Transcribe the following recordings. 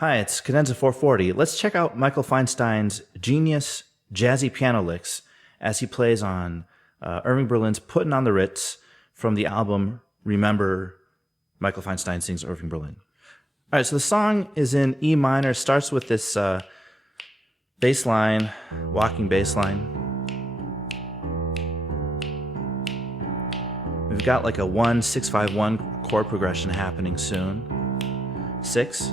Hi, it's Cadenza 440. Let's check out Michael Feinstein's genius jazzy piano licks as he plays on Irving Berlin's Puttin' on the Ritz from the album Remember, Michael Feinstein Sings Irving Berlin. All right, so the song is in E minor, starts with this bass line, walking bass line. We've got like a 1-6-5-1 chord progression happening soon. 6,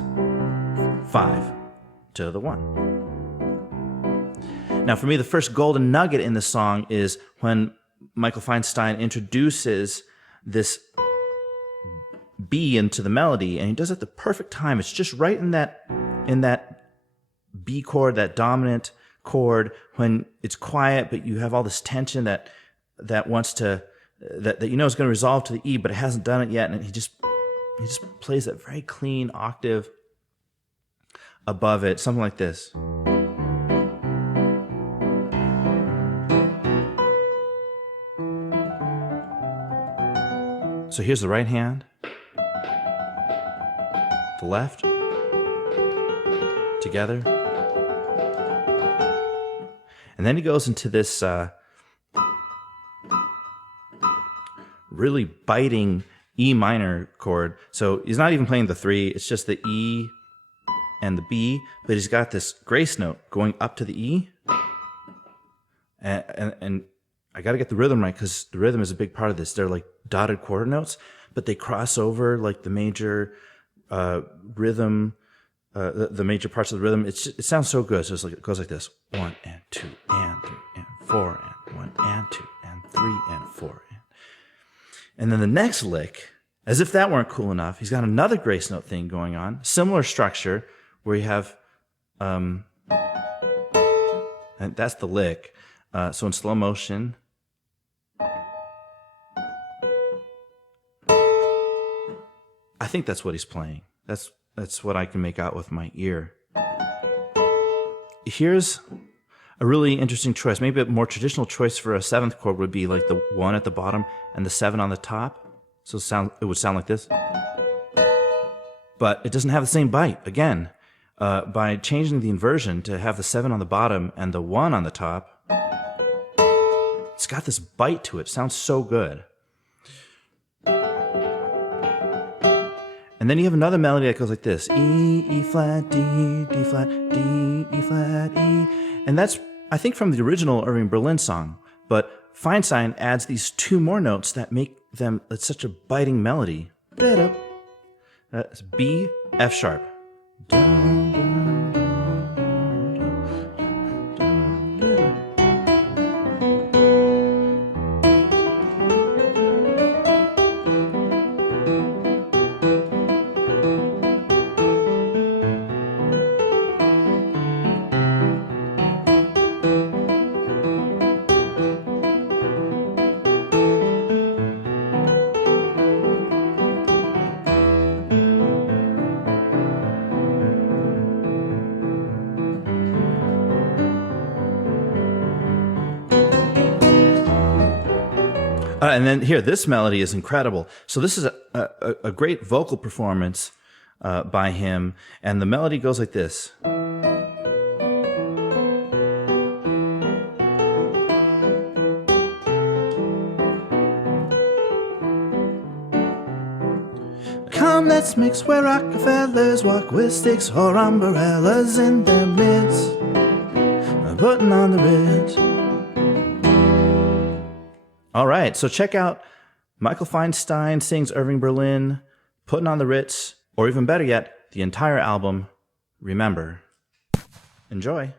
5 to the 1. Now for me, the first golden nugget in the song is when Michael Feinstein introduces this B into the melody, and he does it at the perfect time. It's just right in that B chord, that dominant chord, when it's quiet, but you have all this tension that wants to that you know is going to resolve to the E, but it hasn't done it yet, and he just plays that very clean octave above it, something like this. So here's the right hand, the left, together. And then he goes into this really biting E minor chord. So he's not even playing the 3, it's just the E and the B, but he's got this grace note going up to the E. And I got to get the rhythm right, because the rhythm is a big part of this. They're like dotted quarter notes, but they cross over like the major rhythm, the major parts of the rhythm. It sounds so good. So it's like, it goes like this: 1 and 2 and 3 and 4 and 1 and 2 and 3 and 4. And then the next lick, as if that weren't cool enough, he's got another grace note thing going on, similar structure, where you have, and that's the lick. So in slow motion, I think that's what he's playing. That's what I can make out with my ear. Here's a really interesting choice. Maybe a more traditional choice for a 7th chord would be like the 1 at the bottom and the 7 on the top. So it would sound like this. But it doesn't have the same bite. Again, by changing the inversion to have the 7 on the bottom and the 1 on the top, it's got this bite to it. It sounds so good. And then you have another melody that goes like this: E, E flat, D, D flat, D, E flat, E. And that's, I think, from the original Irving Berlin song. But Feinstein adds these 2 more notes that make them, it's such a biting melody. It's B, F sharp. And then here, this melody is incredible. So this is a great vocal performance by him, and the melody goes like this. Come, let's mix where Rockefellers walk with sticks or umbrellas in their midst, putting on the Ritz. All right, so check out Michael Feinstein Sings Irving Berlin, Puttin' on the Ritz, or even better yet, the entire album, Remember. Enjoy.